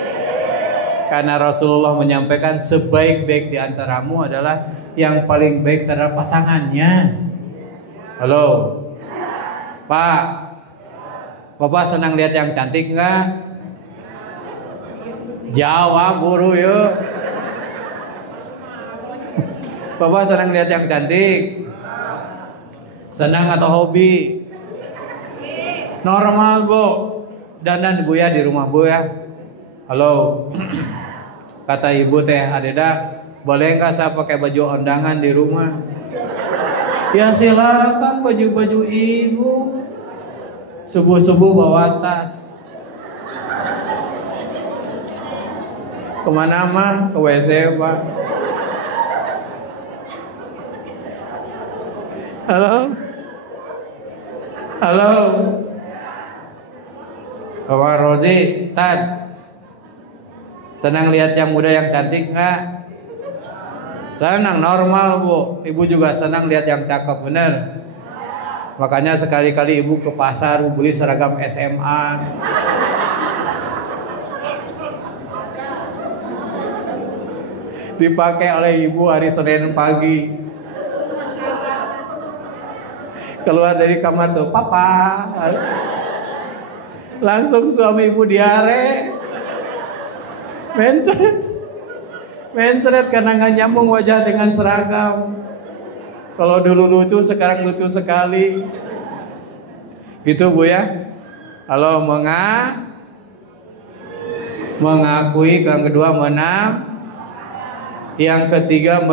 Karena Rasulullah menyampaikan sebaik-baik di antaramu adalah yang paling baik terhadap pasangannya. Halo, Pak, Bapak senang lihat yang cantik nggak? Jawab buru yuk. Bapak senang lihat yang cantik? Senang atau hobi? Normal bu. Dandan bu ya di rumah bu ya. Halo. Kata ibu teh Adeda, boleh nggak saya pakai baju undangan di rumah? Ya silakan, baju-baju ibu. Subuh-subuh bawa tas. Kemana mah? Ke WC pak. Halo. Bapak Rozi, Tad, senang lihat yang muda yang cantik nggak? Senang, normal bu. Ibu juga senang lihat yang cakep, bener. Makanya sekali-kali ibu ke pasar beli seragam SMA. Dipakai oleh ibu hari Senin pagi. Keluar dari kamar tuh, papa. Langsung suami ibu diare. Mencret karena nggak nyambung wajah dengan seragam. Kalau dulu lucu, sekarang lucu sekali. Gitu bu ya. Kalau mengakui, yang kedua yang ketiga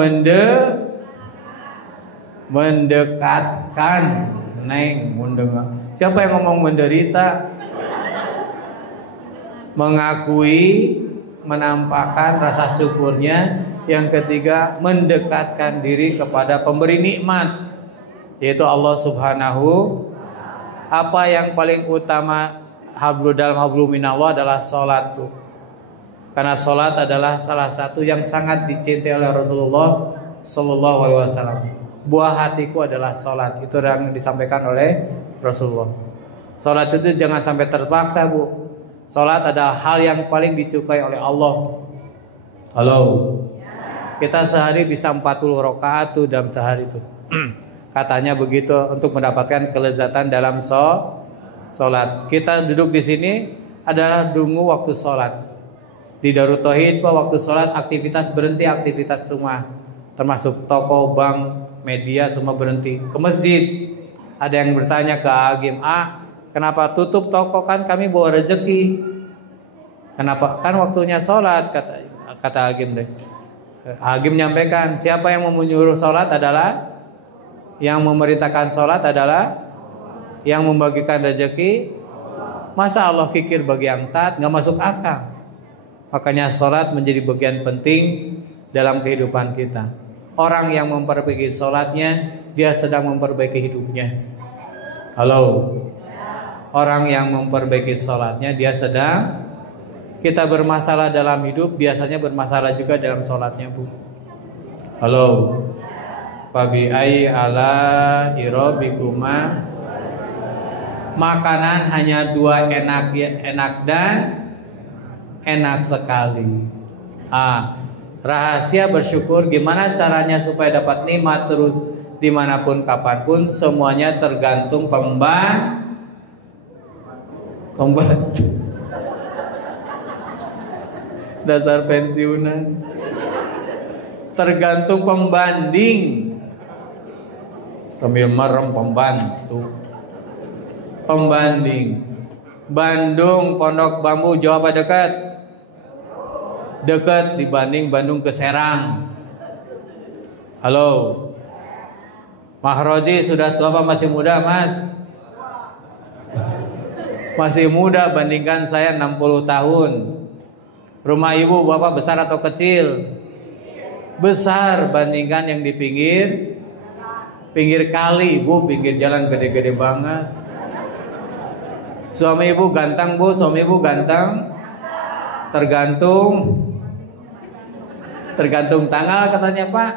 mendekatkan. Siapa yang ngomong menderita? Mengakui, menampakkan rasa syukurnya. Yang ketiga mendekatkan diri kepada pemberi nikmat, yaitu Allah Subhanahu. Apa yang paling utama dalam hablum minallah adalah sholat tuh. Karena sholat adalah salah satu yang sangat dicintai oleh Rasulullah Sallallahu Alaihi Wasallam. Buah hatiku adalah sholat. Itu yang disampaikan oleh Rasulullah. Sholat itu jangan sampai terpaksa bu. Salat adalah hal yang paling disukai oleh Allah. Halo. Kita sehari bisa 40 rakaat tuh dalam sehari itu. Katanya begitu untuk mendapatkan kelezatan dalam salat. Kita duduk di sini adalah dungu waktu salat. Di Darut Tauhid waktu salat aktivitas berhenti, aktivitas semua. Termasuk toko, bank, media semua berhenti. Ke masjid. Ada yang bertanya ke Agim, kenapa tutup toko, kan kami bawa rezeki. Kenapa? Kan waktunya salat, kata Agim deh. Agim menyampaikan, siapa yang menyuruh salat adalah, yang memerintahkan salat adalah, yang membagikan rezeki. Masa Allah kikir bagi yang taat, nggak masuk akal. Makanya salat menjadi bagian penting dalam kehidupan kita. Orang yang memperbaiki salatnya, dia sedang memperbaiki hidupnya. Halo. Orang yang memperbaiki salatnya, dia sedang. Kita bermasalah dalam hidup, biasanya bermasalah juga dalam salatnya, Bu. Halo. Fabi ai ala irobikuma. Makanan hanya dua, enak dan enak sekali. Rahasia bersyukur, gimana caranya supaya dapat nikmat terus dimanapun kapanpun, semuanya tergantung pembantu. Dasar pensiunan. Tergantung pembanding. Sambil merem pembantu. Pembanding. Bandung Pondok Bambu jauh apa dekat? Dekat dibanding Bandung ke Serang. Halo. Mahroji sudah tua apa masih muda, Mas? Masih muda, bandingkan saya 60 tahun. Rumah ibu bapak besar atau kecil? Besar, bandingkan yang di pinggir kali, Bu, pinggir jalan gede-gede banget. Suami ibu ganteng, Bu? Suami ibu ganteng? Tergantung tanggal katanya, Pak.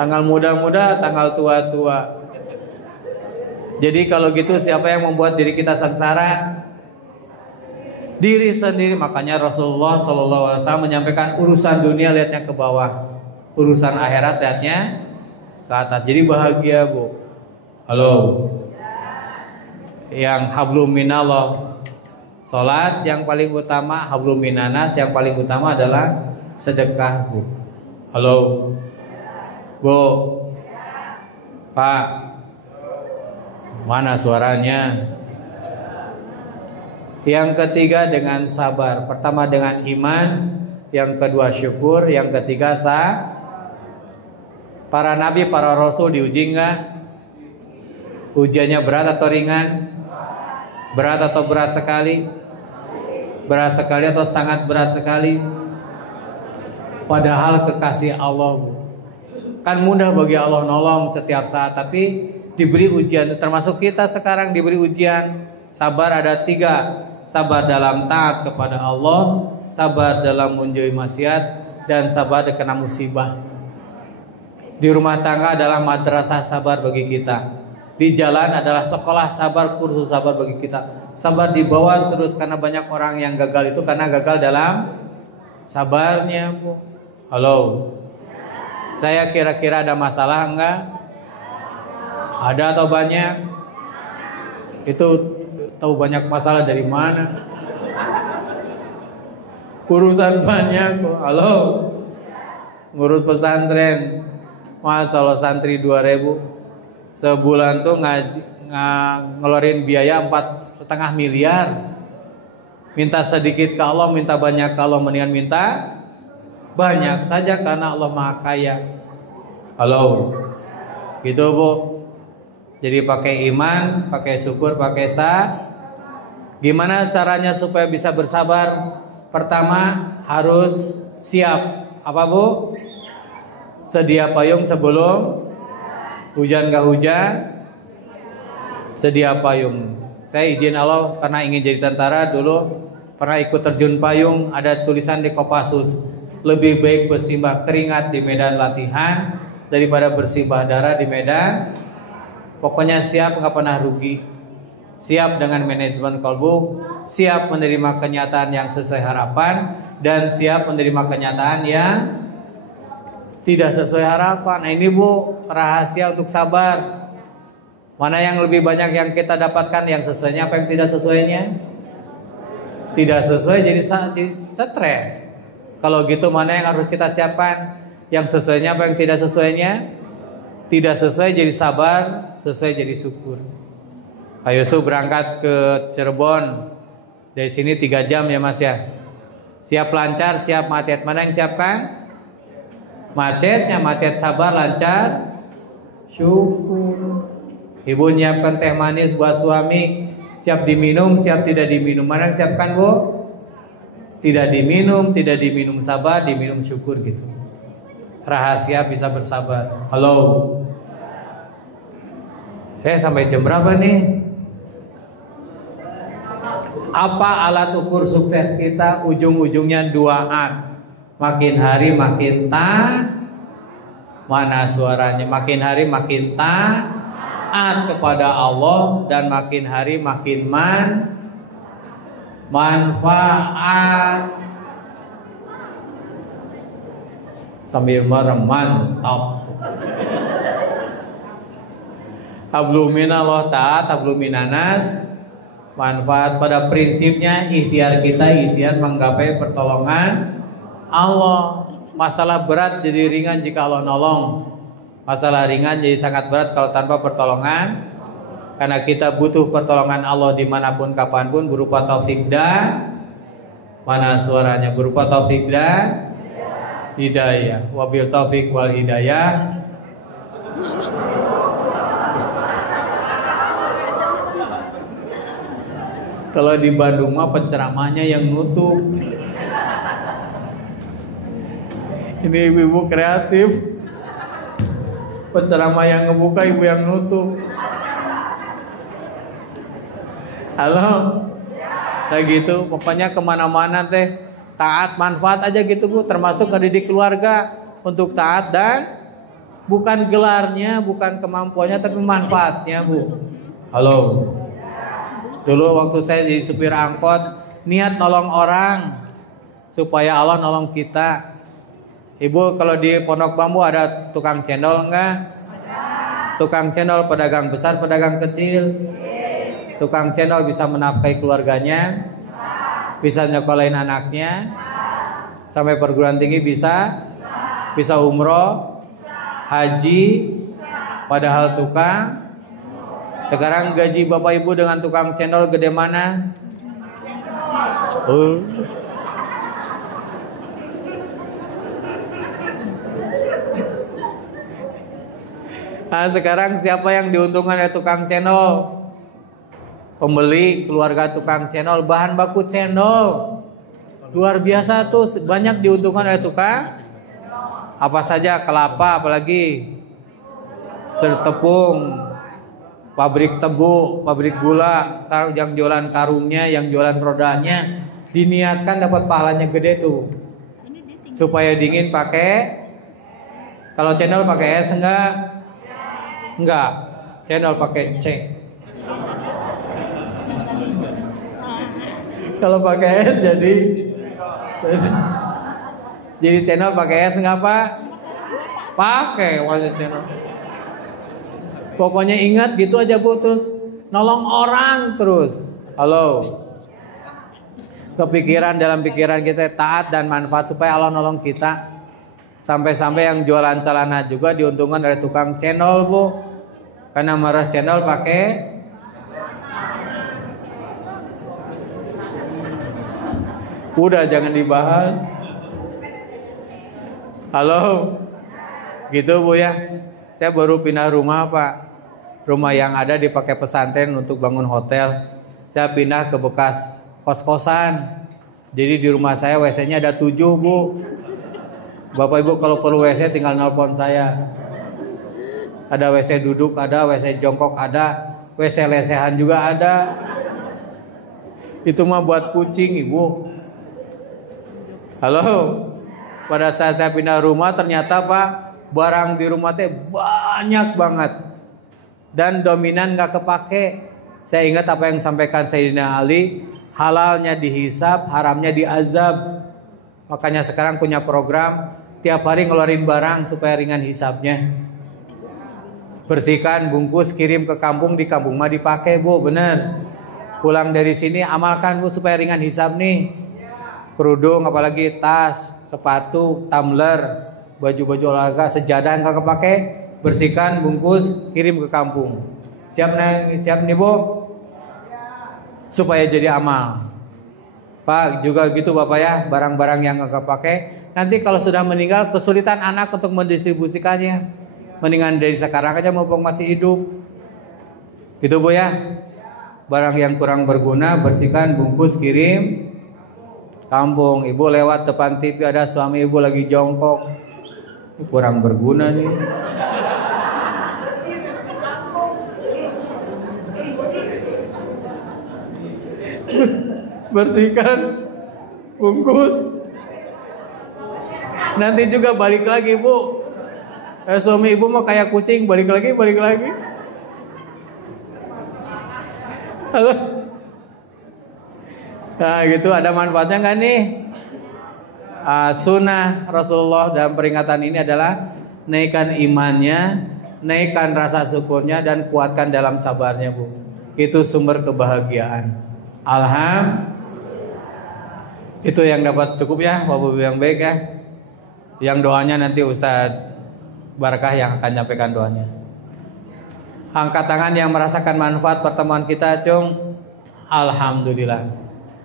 Tanggal muda-muda, tanggal tua-tua. Jadi kalau gitu siapa yang membuat diri kita sengsara? Diri sendiri. Makanya Rasulullah SAW menyampaikan urusan dunia lihatnya ke bawah, urusan akhirat lihatnya ke atas. Jadi bahagia, Bu. Halo. Yang hablum minallah, salat yang paling utama, hablum minanas yang paling utama adalah sedekah, Bu. Halo. Bu. Pak. Mana suaranya? Yang ketiga dengan sabar. Pertama dengan iman, yang kedua syukur, yang ketiga para nabi, para rasul diuji enggak? Ujiannya berat atau ringan? Berat atau berat sekali? Berat sekali atau sangat berat sekali? Padahal kekasih Allah, kan mudah bagi Allah nolong setiap saat, tapi diberi ujian. Termasuk kita sekarang diberi ujian. Sabar ada 3. Sabar dalam taat kepada Allah, sabar dalam menjauhi maksiat, dan sabar kena musibah. Di rumah tangga adalah madrasah sabar bagi kita. Di jalan adalah sekolah sabar, kursus sabar bagi kita. Sabar dibawa terus karena banyak orang yang gagal itu karena gagal dalam sabarnya, Bu. Halo. Saya kira-kira ada masalah enggak? Ada atau banyak? Itu tahu banyak masalah dari mana? Urusan banyak kok. Halo. Ngurus pesantren. Masalah santri 2000. Sebulan tuh ngeluarin biaya 4,5 miliar. Minta sedikit ke Allah, minta banyak ke Allah, mendingan minta banyak saja karena Allah Maha Kaya. Halo. Gitu, Bu. Jadi pakai iman, pakai syukur, pakai Gimana caranya supaya bisa bersabar? Pertama harus siap. Apa, Bu? Sedia payung sebelum hujan gak hujan. Sedia payung. Saya izin Allah karena ingin jadi tentara dulu pernah ikut terjun payung. Ada tulisan di Kopassus, lebih baik bersimbah keringat di medan latihan daripada bersimbah darah di medan. Pokoknya siap, nggak pernah rugi. siap dengan manajemen kolbu, siap menerima kenyataan yang sesuai harapan, dan siap menerima kenyataan yang tidak sesuai harapan. Nah, ini Bu, rahasia untuk sabar. Mana yang lebih banyak yang kita dapatkan, yang sesuainya apa yang tidak sesuainya? Tidak sesuai jadi stres. Kalau gitu mana yang harus kita siapkan? Yang sesuainya apa yang tidak sesuainya? Tidak sesuai jadi sabar, sesuai jadi syukur. Pak Yusuf berangkat ke Cirebon. Dari sini 3 jam ya Mas ya. Siap lancar, siap macet. Mana yang siapkan? Macetnya, macet sabar, lancar, syukur. Ibu nyiapkan teh manis buat suami, siap diminum, siap tidak diminum. Mana yang siapkan Bu? Tidak diminum sabar, diminum syukur gitu. Rahasia bisa bersabar. Halo. Saya sampai jam berapa nih? Apa alat ukur sukses kita? Ujung-ujungnya 2A. Makin hari makin mana suaranya? Makin hari makin taat kepada Allah, dan makin hari makin manfaat. Sambil merem, mantap. Hablum minallah taat, hablum minanas manfaat. Pada prinsipnya ikhtiar kita ikhtiar menggapai pertolongan Allah. Masalah berat jadi ringan jika Allah nolong. Masalah ringan jadi sangat berat kalau tanpa pertolongan. Karena kita butuh pertolongan Allah dimanapun kapanpun, berupa taufik dan mana suaranya, berupa taufik dan hidayah. Wabil taufik wal hidayah. Kalau di Bandung mah penceramahnya yang nutup. Ini ibu-ibu kreatif. Penceramah yang ngebuka, ibu yang nutup. Halo. Nah gitu, pokoknya kemana-mana teh taat, manfaat aja gitu Bu. Termasuk ngedidik keluarga untuk taat, dan bukan gelarnya, bukan kemampuannya, tapi manfaatnya Bu. Halo. Dulu waktu saya jadi supir angkot, niat nolong orang supaya Allah nolong kita. Ibu, kalau di Pondok Bambu ada tukang cendol enggak? Tukang cendol pedagang besar, pedagang kecil. Tukang cendol bisa menafkahi keluarganya, bisa nyekolahin anaknya, sampai perguruan tinggi bisa umroh, haji. Padahal tukang. Sekarang gaji bapak ibu dengan tukang cendol gede mana? Nah, sekarang siapa yang diuntungkan dari tukang cendol? Pembeli, keluarga tukang cendol, bahan baku cendol. Luar biasa tuh, banyak diuntungkan dari tukang. Apa saja, kelapa, apalagi tepung, pabrik tebu, pabrik gula, yang jualan karungnya, yang jualan rodanya, diniatkan dapat pahalanya gede tuh. Supaya dingin pakai, kalau cendol pakai es enggak? Enggak, cendol pakai C. Kalau pakai es jadi cendol pakai es enggak Pak? Pakai wajah cendol. Pokoknya ingat gitu aja Bu, terus nolong orang terus. Halo. Kepikiran dalam pikiran kita taat dan manfaat supaya Allah nolong kita. Sampai-sampai yang jualan celana juga diuntungkan dari tukang cendol Bu. Karena meres cendol pakai udah jangan dibahas. Halo. Gitu Bu ya. Saya baru pindah rumah Pak. Rumah yang ada dipakai pesantren untuk bangun hotel. Saya pindah ke bekas kos-kosan. Jadi di rumah saya WC-nya ada 7 Bu. Bapak Ibu kalau perlu WC tinggal nelpon saya. Ada WC duduk, ada WC jongkok, ada WC lesehan juga ada. Itu mah buat kucing Ibu. Halo. Pada saat saya pindah rumah ternyata Pak, barang di rumah teh banyak banget. Dan dominan gak kepake. Saya ingat apa yang sampaikan Sayyidina Ali, halalnya dihisab, haramnya diazab. Makanya sekarang punya program tiap hari ngeluarin barang supaya ringan hisabnya. Bersihkan, bungkus, kirim ke kampung, di kampung mah dipakai, Bu, bener. Pulang dari sini amalkan, Bu, supaya ringan hisab nih. Kerudung, apalagi tas, sepatu, tumbler, baju-baju olahraga, sejadah nggak kepake, bersihkan, bungkus, kirim ke kampung. Siap nih, Bu? Supaya jadi amal. Pak, juga gitu Bapak ya, barang-barang yang nggak kepake, nanti kalau sudah meninggal kesulitan anak untuk mendistribusikannya. Mendingan dari sekarang aja mumpung masih hidup. Gitu Bu ya. Barang yang kurang berguna bersihkan, bungkus, kirim kampung. Ibu lewat depan TV ada suami ibu lagi jongkok. Kurang berguna nih. Bersihkan, bungkus. Nanti juga balik lagi Bu. Suami ibu mau kayak kucing, balik lagi. Halo. Nah gitu, ada manfaatnya nggak nih? Sunnah Rasulullah dalam peringatan ini adalah naikkan imannya, naikkan rasa syukurnya, dan kuatkan dalam sabarnya, Bu. Itu sumber kebahagiaan. Itu yang dapat cukup ya, Bapak Ibu yang baik ya. Yang doanya nanti Ustadz Barakah yang akan nyampaikan doanya. Angkat tangan yang merasakan manfaat pertemuan kita, Cung. Alhamdulillah.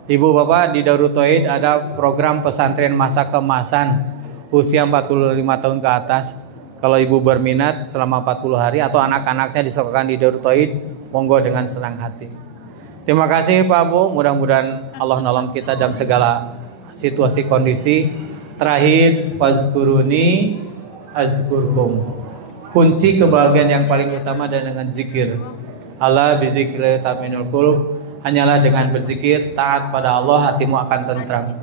Ibu Bapak, di Darut Tauhid ada program pesantren masa kemasan usia 45 tahun ke atas. Kalau ibu berminat selama 40 hari atau anak-anaknya disekolahkan di Darut Tauhid, monggo dengan senang hati. Terima kasih Pak Bu, mudah-mudahan Allah nolong kita dalam segala situasi kondisi. Terakhir, fazkuruni azkurkum. Kunci kebahagiaan yang paling utama dan dengan zikir. Allah bizikri tatma'innul qulub. Hanyalah dengan berzikir, taat pada Allah, hatimu akan tentram.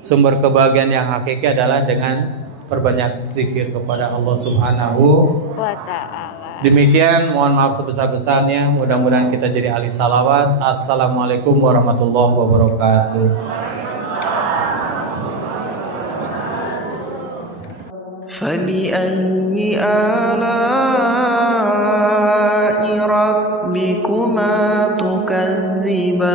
Sumber kebahagiaan yang hakiki adalah dengan perbanyak zikir kepada Allah Subhanahu wa ta'ala. Demikian, mohon maaf sebesar-besarnya. Mudah-mudahan kita jadi ahli salawat. Assalamualaikum warahmatullahi wabarakatuh. فبأي آلاء ربكما تكذبان